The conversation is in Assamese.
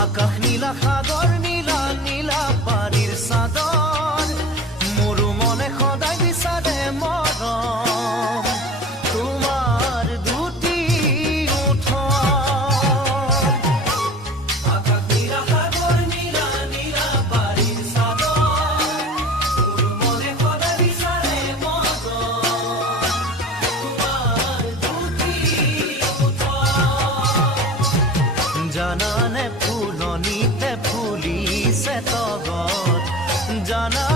আকাশ নীলা সাগৰ নীলা নীলা পানীৰ চাদৰ মোৰো মনে সদায় বিচাৰে মৰম তোমাৰ দুটি ওঠৰ আকাশ নীলা সাগৰ নীলা নীলা পানীৰ চাদৰ মোৰো মনে সদায় বিচাৰে মৰম তোমাৰ দুটি ওঠৰ জানানে ফুলনিতে ফুলিছে তগৰ জানা